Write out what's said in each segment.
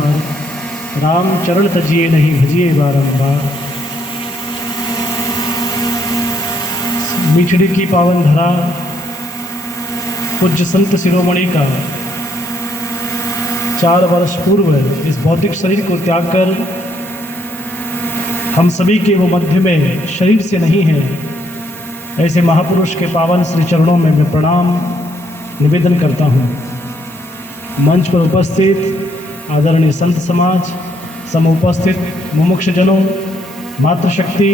संसार, राम चरण तजिए नहीं भजिए बारंबार। मिठड़ी की पावन धरा पूज्य संत शिरोमणि का 4 वर्ष पूर्व इस भौतिक शरीर को त्याग कर हम सभी के वो मध्य में शरीर से नहीं है, ऐसे महापुरुष के पावन श्री चरणों में मैं प्रणाम निवेदन करता हूँ। मंच पर उपस्थित आदरणीय संत समाज, समुपस्थित मुमुक्षजनों, मातृशक्ति,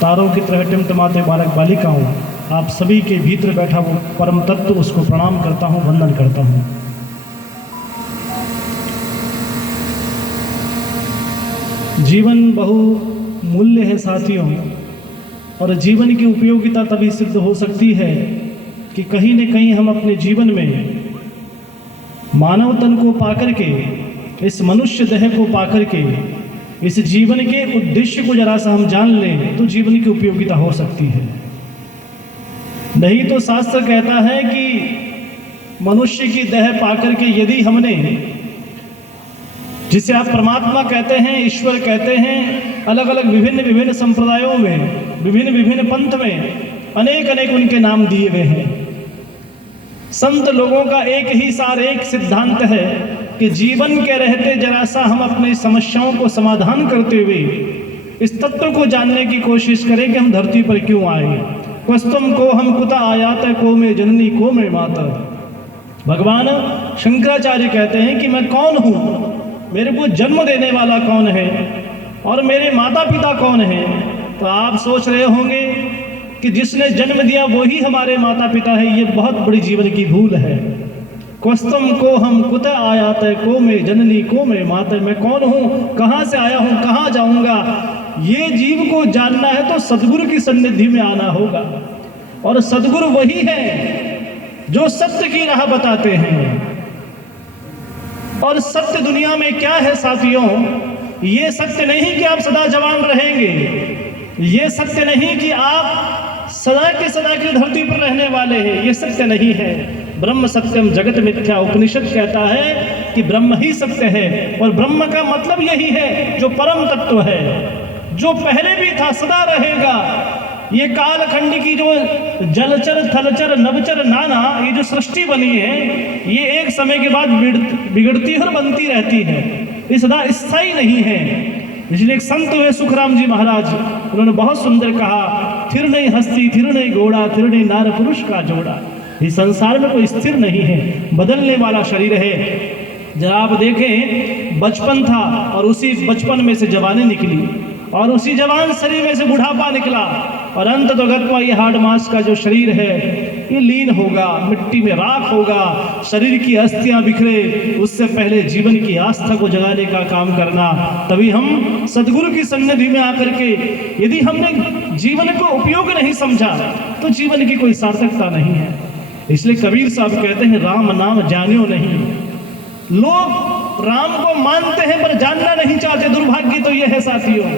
तारों की तरह टिमटमाते बालक बालिकाओं, आप सभी के भीतर बैठा वो परम तत्व, उसको प्रणाम करता हूँ, वंदन करता हूँ। जीवन बहुमूल्य है साथियों, और जीवन की उपयोगिता तभी सिद्ध हो सकती है कि कहीं न कहीं हम अपने जीवन में मानव तन को पाकर के, इस मनुष्य देह को पाकर के, इस जीवन के उद्देश्य को जरा सा हम जान लें तो जीवन की उपयोगिता हो सकती है। नहीं तो शास्त्र कहता है कि मनुष्य की देह पाकर के यदि हमने, जिसे आप परमात्मा कहते हैं, ईश्वर कहते हैं, अलग अलग विभिन्न संप्रदायों में, विभिन्न पंथ में अनेक उनके नाम दिए गए हैं। संत लोगों का एक ही सार, एक सिद्धांत है कि जीवन के रहते जरा सा हम अपनी समस्याओं को समाधान करते हुए इस तत्व को जानने की कोशिश करें कि हम धरती पर क्यों आए। क्वस्तम को हम कुता आयात को में जननी को में माता। भगवान शंकराचार्य कहते हैं कि मैं कौन हूँ, मेरे को जन्म देने वाला कौन है और मेरे माता पिता कौन है। तो आप सोच रहे होंगे कि जिसने जन्म दिया वही हमारे माता पिता है। ये बहुत बड़ी जीवन की भूल है। क्वस्तम को हम कुत आयात को में जननी को में माता। मैं कौन हूँ, कहाँ से आया हूँ, कहाँ जाऊँगा, ये जीव को जानना है तो सदगुरु की सन्निधि में आना होगा। और सदगुरु वही है जो सत्य की राह बताते हैं। और सत्य दुनिया में क्या है साथियों, ये सत्य नहीं कि आप सदा जवान रहेंगे, ये सत्य नहीं कि आप सदा के धरती पर रहने वाले हैं, ये सत्य नहीं है। ब्रह्म सत्यम जगत मिथ्या, उपनिषद कहता है कि ब्रह्म ही सत्य है। और ब्रह्म का मतलब यही है जो परम तत्व है, जो पहले भी था, सदा रहेगा। ये कालखंड की जो जलचर थलचर नवचर नाना ये जो सृष्टि बनी है, ये एक समय के बाद बिगड़ती और बनती रहती है, ये सदा स्थायी नहीं है। इसलिए एक संत हुए सुखराम जी महाराज, उन्होंने बहुत सुंदर कहा, थिर नहीं हस्ती थिर नहीं घोड़ा, थिर नहीं नार पुरुष का जोड़ा। इस संसार में कोई स्थिर नहीं है, बदलने वाला शरीर है। जब आप देखें, बचपन था और उसी बचपन में से जवानी निकली, और उसी जवान शरीर में से बुढ़ापा निकला, और अंत तो गत्वा ये हाड़ मांस का जो शरीर है ये लीन होगा, मिट्टी में राख होगा, शरीर की अस्थियां बिखरे। उससे पहले जीवन की आस्था को जगाने का काम करना। तभी हम सदगुरु की सन्निधि में आकर के यदि हमने जीवन को उपयोग नहीं समझा तो जीवन की कोई सार्थकता नहीं है। इसलिए कबीर साहब कहते हैं, राम नाम जानियो नहीं। लोग राम को मानते हैं पर जानना नहीं चाहते। दुर्भाग्य तो यह है साथियों,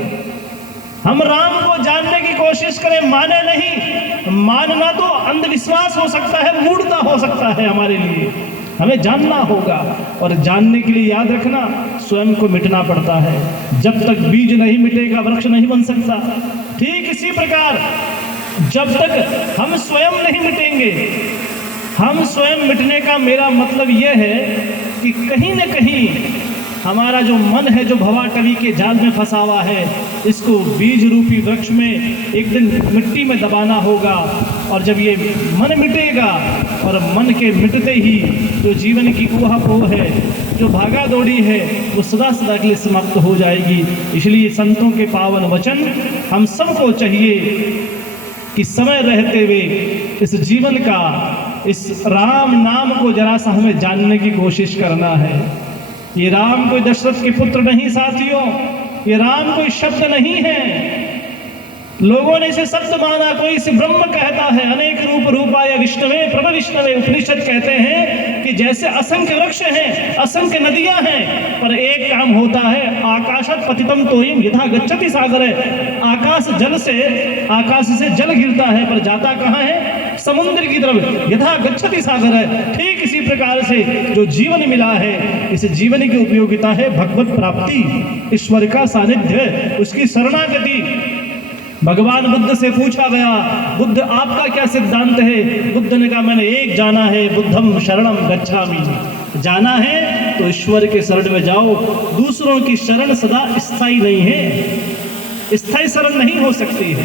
हम राम को जानने की कोशिश करें, माने नहीं। मानना तो अंधविश्वास हो सकता है, मूढ़ता हो सकता है हमारे लिए। हमें जानना होगा, और जानने के लिए याद रखना, स्वयं को मिटना पड़ता है। जब तक बीज नहीं मिटेगा वृक्ष नहीं बन सकता। ठीक इसी प्रकार जब तक हम स्वयं नहीं मिटेंगे, हम स्वयं मिटने का मेरा मतलब यह है कि कहीं न कहीं हमारा जो मन है, जो भवाटवी के जाल में फंसा हुआ है, इसको बीज रूपी वृक्ष में एक दिन मिट्टी में दबाना होगा। और जब ये मन मिटेगा, और मन के मिटते ही जो जीवन की ऊहापोह है, जो भागा दौड़ी है, वो सदा सदा के लिए समाप्त हो जाएगी। इसलिए संतों के पावन वचन हम सबको चाहिए कि समय रहते हुए इस जीवन का, इस राम नाम को जरा सा हमें जानने की कोशिश करना है। ये राम कोई दशरथ के पुत्र नहीं साथियों, ये राम कोई शब्द नहीं है। लोगों ने इसे शब्द माना, कोई इसे ब्रह्म कहता है। अनेक रूप रूपाय विष्णवे प्रभ विष्णवे। उपनिषद कहते हैं कि जैसे असंख्य वृक्ष हैं, असंख्य नदियां हैं, पर एक काम होता है, आकाशात पतितम तोयम यथा गच्छति सागर है। आकाश से जल गिरता है, पर जाता कहाँ है? समुद्र की तरफ यथा गच्छति सागर है, ठीक इसी प्रकार से जो जीवन मिला है, इस जीवन की उपयोगिता है भगवत प्राप्ति, ईश्वर का सानिध्य, उसकी शरणागति। भगवान बुद्ध से पूछा गया, बुद्ध आपका क्या सिद्धांत है? बुद्ध ने कहा मैंने एक जाना है, बुद्धम शरणम गच्छामि। जाना है तो ईश्वर के शरण में जाओ, दूसरों की शरण सदा स्थायी नहीं है, स्थायी शरण नहीं हो सकती है।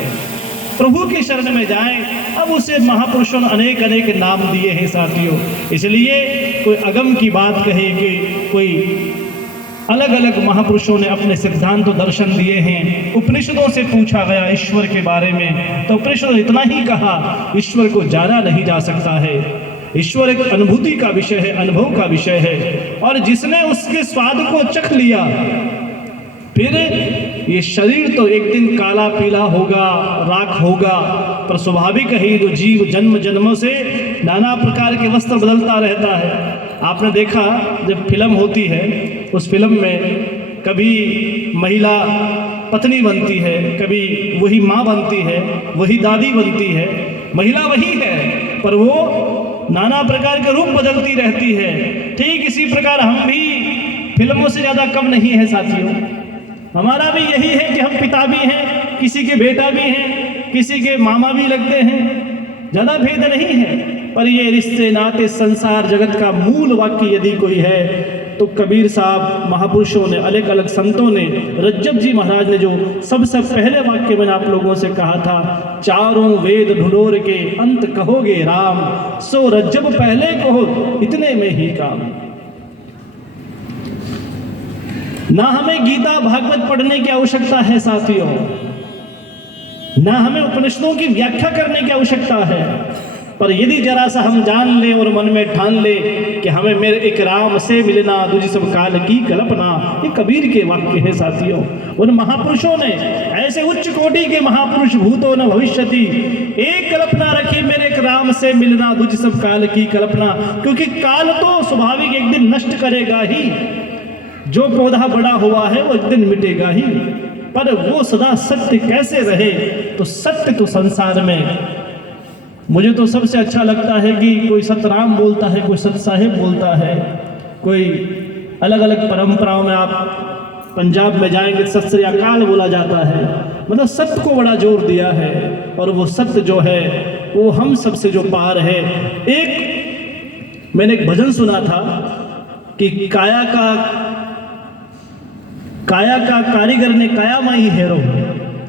प्रभु की शरण में जाएं। अब उसे महापुरुषों ने अनेक अनेक नाम दिए हैं साथियों, इसलिए कोई अगम की बात कहे कि कोई अलग अलग महापुरुषों ने अपने सिद्धांत दर्शन दिए हैं। उपनिषदों से पूछा गया ईश्वर के बारे में, तो उपनिषद ने इतना ही कहा, ईश्वर को जाना नहीं जा सकता है, ईश्वर एक अनुभूति का विषय है, अनुभव का विषय है, और जिसने उसके स्वाद को चख लिया, फिर ये शरीर तो एक दिन काला पीला होगा, राख होगा, पर स्वाभाविक है जो जीव जन्म जन्मों से नाना प्रकार के वस्त्र बदलता रहता है। आपने देखा जब फिल्म होती है, उस फिल्म में कभी महिला पत्नी बनती है, कभी वही माँ बनती है, वही दादी बनती है, महिला वही है, पर वो नाना प्रकार के रूप बदलती रहती है। ठीक इसी प्रकार हम भी फिल्मों से ज़्यादा कम नहीं है साथियों। हमारा भी यही है कि हम पिता भी हैं, किसी के बेटा भी हैं, किसी के मामा भी लगते हैं, ज़्यादा भेद नहीं है। पर ये रिश्ते नाते संसार जगत का मूल वाक्य यदि कोई है तो कबीर साहब, महापुरुषों ने, अलग अलग संतों ने, रज्जब जी महाराज ने जो सबसे पहले वाक्य मैंने आप लोगों से कहा था, चारों वेद ढुंढोर के अंत कहोगे राम, सो रज्जब पहले कहो इतने में ही काम। ना हमें गीता भागवत पढ़ने की आवश्यकता है साथियों, ना हमें उपनिषदों की व्याख्या करने की आवश्यकता है, पर यदि जरा सा हम जान ले और मन में ठान ले कि हमें मेरे एक राम से मिलना, दूजी सब काल की कल्पना, ये कबीर के वाक्य है साथियों। उन महापुरुषों ने, ऐसे उच्च कोटि के महापुरुष, भूतो न भविष्यति, एक कल्पना रखी, मेरे एक राम से मिलना, दूजी सब काल की कल्पना, क्योंकि काल तो स्वाभाविक एक दिन नष्ट करेगा ही, जो पौधा बड़ा हुआ है वो एक दिन मिटेगा ही, पर वो सदा सत्य कैसे रहे? तो सत्य तो संसार में, मुझे तो सबसे अच्छा लगता है कि कोई सतराम बोलता है, कोई सत साहिब बोलता है, कोई अलग अलग परंपराओं में आप पंजाब में जाएंगे सत श्री अकाल बोला जाता है, मतलब सत्य को बड़ा जोर दिया है, और वो सत्य जो है वो हम सबसे जो पार है। एक मैंने एक भजन सुना था कि काया का कारीगर ने काया माई हेरो,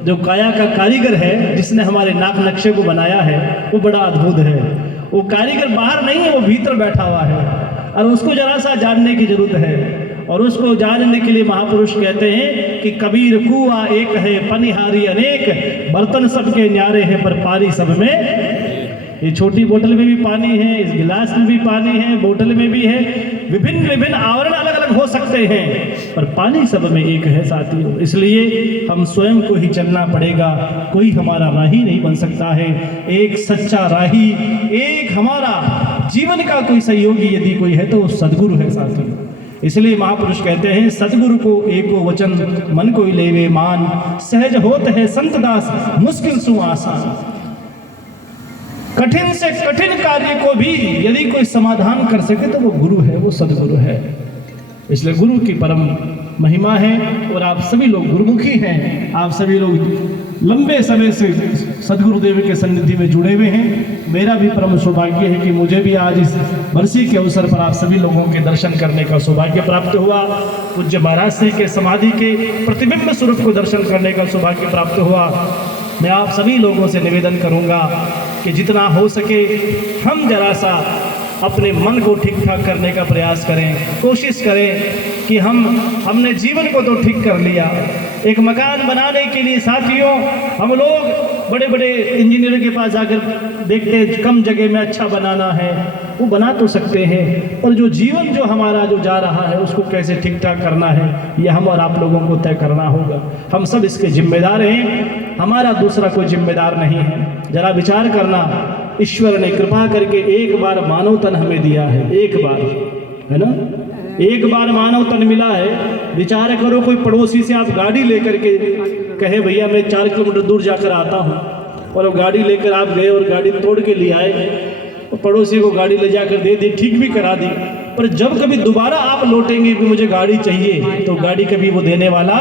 जो काया का कारीगर है, जिसने हमारे नाक नक्शे को बनाया है, वो बड़ा अद्भुत है। वो कारीगर बाहर नहीं है, वो भीतर बैठा हुआ है, और उसको जरा सा जानने की जरूरत है। और उसको जानने के लिए महापुरुष कहते हैं कि कबीर कुआ एक है, पनिहारी अनेक, बर्तन सबके न्यारे हैं, पर पारी सब में। ये छोटी बोतल में भी पानी है, इस गिलास में भी पानी है, बोतल में भी है, विभिन्न विभिन्न आवरण अलग अलग हो सकते हैं, पर पानी सब में एक है साथियों। इसलिए हम स्वयं को ही चलना पड़ेगा, कोई हमारा राही नहीं बन सकता है। एक सच्चा राही, एक हमारा जीवन का कोई सहयोगी यदि कोई है तो सदगुरु है साथियों। इसलिए महापुरुष कहते हैं, सदगुरु को एको वचन मन को लेवे मान, सहज होत है संत दास मुश्किल सु आसान। कठिन से कठिन कार्य को भी यदि कोई समाधान कर सके तो वो गुरु है, वो सदगुरु है। इसलिए गुरु की परम महिमा है, और आप सभी लोग गुरुमुखी हैं, आप सभी लोग लंबे समय से सदगुरुदेव के सन्निधि में जुड़े हुए हैं। मेरा भी परम सौभाग्य है कि मुझे भी आज इस बरसी के अवसर पर आप सभी लोगों के दर्शन करने का सौभाग्य प्राप्त हुआ। पूज्य महाराज श्री के समाधि के प्रतिबिंब स्वरूप को दर्शन करने का सौभाग्य प्राप्त हुआ। मैं आप सभी लोगों से निवेदन करूंगा कि जितना हो सके हम जरा सा अपने मन को ठीक ठाक करने का प्रयास करें, कोशिश करें कि हमने जीवन को तो ठीक कर लिया। एक मकान बनाने के लिए साथियों हम लोग बड़े बड़े इंजीनियर के पास जाकर देखते हैं, कम जगह में अच्छा बनाना है, वो बना तो सकते हैं, और जो जीवन जो हमारा जो जा रहा है उसको कैसे ठीक ठाक करना है, ये हम और आप लोगों को तय करना होगा। हम सब इसके जिम्मेदार हैं, हमारा दूसरा कोई जिम्मेदार नहीं है। जरा विचार करना, ईश्वर ने कृपा करके एक बार मानव तन हमें दिया है, एक बार, है ना, एक बार मानव तन मिला है। विचार करो, कोई पड़ोसी से आप गाड़ी लेकर के कहे भैया मैं 4 किलोमीटर दूर जाकर आता हूँ, और वो गाड़ी लेकर आप गए और गाड़ी तोड़ के ले आए, तो पड़ोसी को गाड़ी ले जाकर दे दी, ठीक भी करा दी, पर जब कभी दोबारा आप लौटेंगे कि मुझे गाड़ी चाहिए, तो गाड़ी कभी वो देने वाला।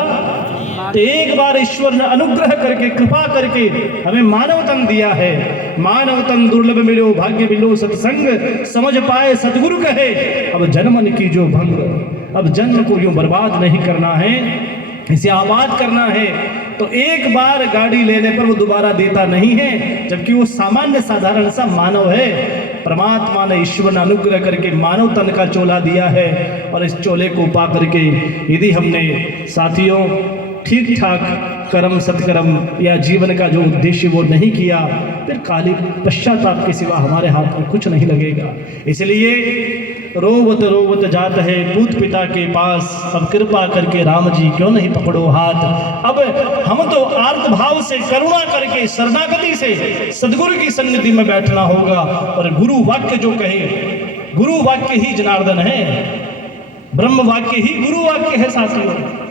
तो एक बार ईश्वर ने अनुग्रह करके, कृपा करके हमें मानव तन दिया है। मानव तन दुर्लभ मिलो, भाग्य मिलो सत्संग, समझ पाए सतगुरु कहे, अब जन्मन की जो भंग। अब जन्म को यूं बर्बाद नहीं करना है, इसे आबाद करना है। तो एक बार गाड़ी लेने पर वो दोबारा देता नहीं है, जबकि वो सामान्य साधारण सा मानव है। परमात्मा ने, ईश्वर ने अनुग्रह करके मानव तन का चोला दिया है, और इस चोले को पा करके यदि हमने साथियों ठीक ठाक कर्म सत्कर्म या जीवन का जो उद्देश्य वो नहीं किया, फिर काली पश्चाताप के सिवा हमारे हाथ में कुछ नहीं लगेगा। इसलिए रोवत रोवत जात है पूत पिता के पास, अब कृपा करके राम जी क्यों नहीं पकड़ो हाथ। अब हम तो आर्त भाव से, करुणा करके, शरणागति से सदगुरु की सन्निधि में बैठना होगा। और गुरु वाक्य जो कहे, गुरु वाक्य ही जनार्दन है, ब्रह्म वाक्य ही गुरु वाक्य है साथियों।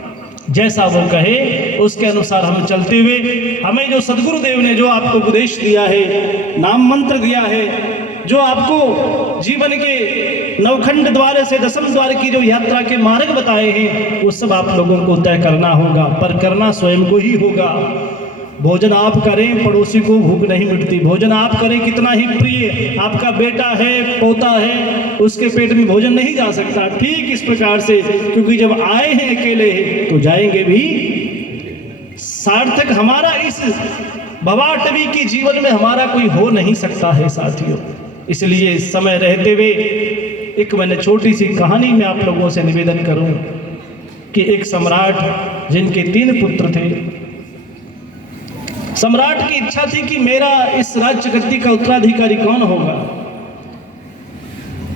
जैसा वो कहे उसके अनुसार हम चलते हुए, हमें जो सदगुरुदेव ने जो आपको उपदेश दिया है, नाम मंत्र दिया है, जो आपको जीवन के नवखंड द्वार से दसम द्वार की जो यात्रा के मार्ग बताए हैं, वो सब आप लोगों को तय करना होगा, पर करना स्वयं को ही होगा। भोजन आप करें, पड़ोसी को भूख नहीं मिटती। भोजन आप करें, कितना ही प्रिय आपका बेटा है, पोता है, उसके पेट में भोजन नहीं जा सकता। ठीक इस प्रकार से, क्योंकि जब आए हैं अकेले तो जाएंगे भी। सार्थक हमारा इस भवाटवी की जीवन में हमारा कोई हो नहीं सकता है साथियों। इसलिए समय रहते हुए एक मैंने छोटी सी कहानी में आप लोगों से निवेदन करूं कि एक सम्राट जिनके 3 पुत्र थे, सम्राट की इच्छा थी कि मेरा इस राज्य गद्दी का उत्तराधिकारी कौन होगा।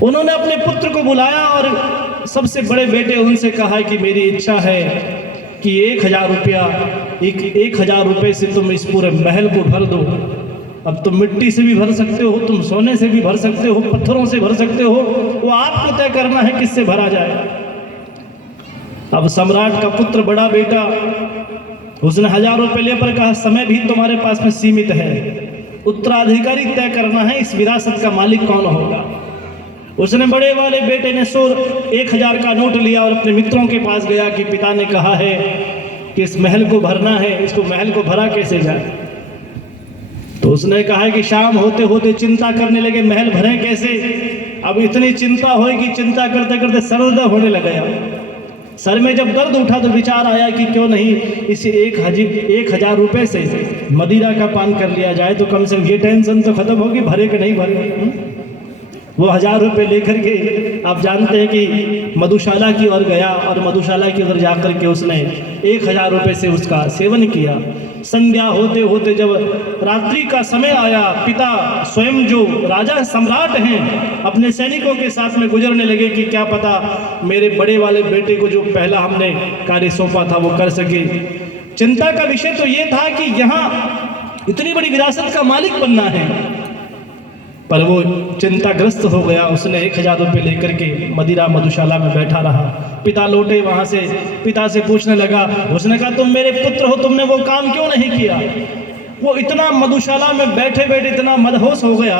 उन्होंने अपने पुत्र को बुलाया और सबसे बड़े बेटे उनसे कहा कि मेरी इच्छा है कि 1000 रुपया, 1000 रुपये से तुम इस पूरे महल को भर दो। अब तुम मिट्टी से भी भर सकते हो, तुम सोने से भी भर सकते हो, पत्थरों से भर सकते हो, वो आपको तय करना है किससे भरा जाए। अब सम्राट का पुत्र, बड़ा बेटा, उसने 1000 रुपये ले पर कहा समय भी तुम्हारे पास में सीमित है, उत्तराधिकारी तय करना है, इस विरासत का मालिक कौन होगा। उसने बड़े वाले बेटे ने 1000 का नोट लिया और अपने मित्रों के पास गया कि पिता ने कहा है कि इस महल को भरना है, इसको महल को भरा कैसे जाए। तो उसने कहा कि शाम होते होते चिंता करने लगे, महल भरे कैसे। अब इतनी चिंता होगी, चिंता करते करते सर दर्द होने लग गया। सर में जब दर्द उठा तो विचार आया कि क्यों नहीं इस 1000 रुपये से मदिरा का पान कर लिया जाए, तो कम से कम ये टेंशन तो खत्म होगी, भरे कि नहीं भरे। वो 1000 रुपये लेकर के आप जानते हैं कि मधुशाला की ओर गया, और मधुशाला की ओर जाकर के उसने 1000 रुपये से उसका सेवन किया। संध्या होते होते जब रात्रि का समय आया, पिता स्वयं जो राजा सम्राट हैं अपने सैनिकों के साथ में गुजरने लगे कि क्या पता मेरे बड़े वाले बेटे को जो पहला हमने कार्य सौंपा था वो कर सके। चिंता का विषय तो ये था कि यहाँ इतनी बड़ी विरासत का मालिक बनना है, पर वो चिंताग्रस्त हो गया। उसने 1000 रुपये लेकर के मदिरा मधुशाला में बैठा रहा। पिता लौटे वहां से, पिता से पूछने लगा, उसने कहा तुम मेरे पुत्र हो, तुमने वो काम क्यों नहीं किया। वो इतना मधुशाला में बैठे बैठे इतना मदहोश हो गया।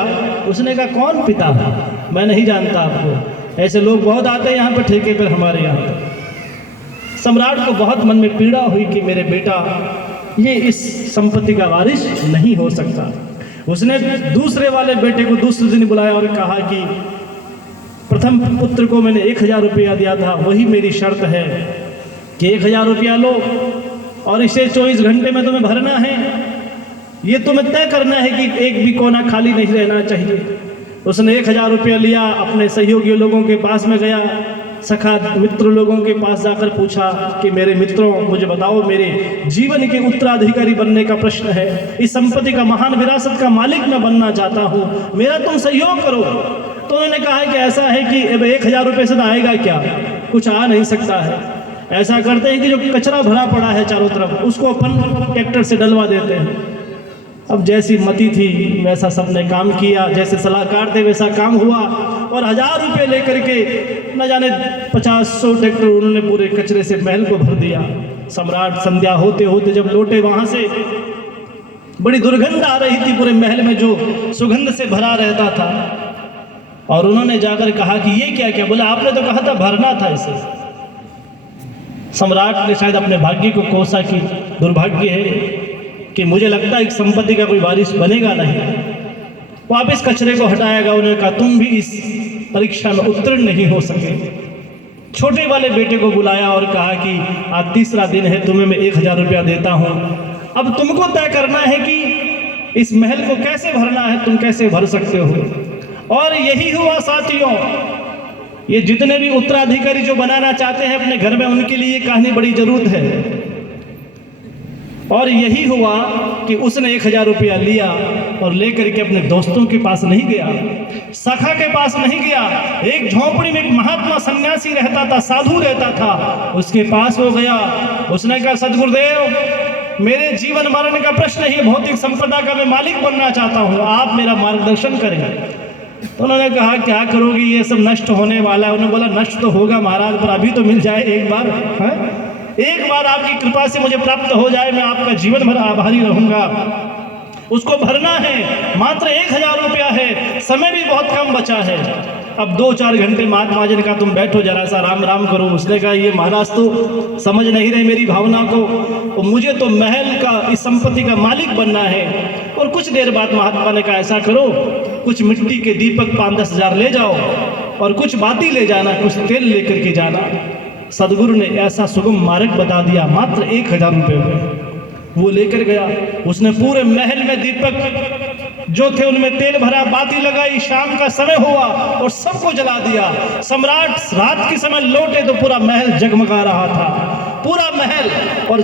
उसने कहा कौन पिता है, मैं नहीं जानता आपको, ऐसे लोग बहुत आते हैं यहाँ पर ठेके पर हमारे यहाँ। सम्राट को बहुत मन में पीड़ा हुई कि मेरे बेटा ये इस संपत्ति का वारिस नहीं हो सकता। उसने दूसरे वाले बेटे को दूसरे दिन बुलाया और कहा कि प्रथम पुत्र को मैंने 1000 रुपया दिया था, वही मेरी शर्त है कि 1000 रुपया लो और इसे 24 घंटे में तुम्हें भरना है। ये तुम्हें तय करना है कि एक भी कोना खाली नहीं रहना चाहिए। उसने 1000 रुपया लिया, अपने सहयोगी लोगों के पास में गया, सखा मित्र लोगों के पास जाकर पूछा कि मेरे मित्रों मुझे बताओ, मेरे जीवन के उत्तराधिकारी बनने का प्रश्न है, इस संपत्ति का महान विरासत का मालिक मैं बनना चाहता हूँ, मेरा तुम सहयोग करो। तो उन्होंने कहा कि ऐसा है कि अब 1000 रुपये से तो आएगा क्या, कुछ आ नहीं सकता है। ऐसा करते हैं कि जो कचरा भरा पड़ा है चारों तरफ उसको अपन ट्रैक्टर से डलवा देते हैं। अब जैसी मति थी वैसा सबने काम किया, जैसे सलाहकार थे वैसा काम हुआ, और 1000 रुपये लेकर के न जाने 50-100 ट्रैक्टर उन्होंने पूरे कचरे से महल को भर दिया। सम्राट संध्या होते होते जब लौटे वहां से, बड़ी दुर्गंध आ रही थी पूरे महल में, जो सुगंध से भरा रहता था। और उन्होंने जाकर कहा कि ये क्या क्या? बोला आपने तो कहा था भरना था इसे। सम्राट ने शायद अपने भाग्य को कोसा कि दुर्भाग्य है कि मुझे लगता है कि संपत्ति का कोई वारिस बनेगा नहीं। वापस कचरे को हटाएगा। उन्होंने कहा तुम भी इस परीक्षा में उत्तीर्ण नहीं हो सके। छोटे वाले बेटे को बुलाया और कहा कि आज तीसरा दिन है, तुम्हें मैं 1000 रुपया देता हूँ। अब तुमको तय करना है कि इस महल को कैसे भरना है, तुम कैसे भर सकते हो। और यही हुआ साथियों, ये जितने भी उत्तराधिकारी जो बनाना चाहते हैं अपने घर में, उनके लिए ये कहानी बड़ी जरूरत है। और यही हुआ कि उसने 1000 रुपया लिया और लेकर के अपने दोस्तों के पास नहीं गया, सखा के पास नहीं गया। एक झोंपड़ी में एक महात्मा सन्यासी रहता था, साधु रहता था, उसके पास वो गया। उसने कहा सदगुरुदेव, मेरे जीवन मरण का प्रश्न ही भौतिक संपदा का मैं मालिक बनना चाहता हूँ, आप मेरा मार्गदर्शन करें। तो उन्होंने कहा क्या करोगे, ये सब नष्ट होने वाला है। उन्होंने बोला नष्ट तो होगा महाराज, पर अभी तो मिल जाए एक बार, है? एक बार आपकी कृपा से मुझे प्राप्त हो जाए, मैं आपका जीवन भर आभारी रहूंगा। उसको भरना है, मात्र 1000 रुपया है, समय भी बहुत कम बचा है। अब 2-4 घंटे महात्मा जी ने कहा तुम बैठो जरा सा, राम राम करो। उसने कहा ये महाराज तो समझ नहीं रहे मेरी भावना को, और मुझे तो महल का, इस संपत्ति का मालिक बनना है। और कुछ देर बाद महात्मा ने कहा ऐसा करो, कुछ मिट्टी के दीपक 5-10 हजार ले जाओ और कुछ बाती ले जाना, कुछ तेल लेकर के जाना। सदगुरु ने ऐसा सुगम मार्ग बता दिया, मात्र 1000 रुपये में वो लेकर गया। उसने पूरे महल में दीपक जो थे उनमें तेल भरा, बाती लगाई, शाम का समय हुआ और सबको जला दिया। सम्राट रात के समय लौटे तो पूरा महल जगमगा रहा था, पूरा महल। और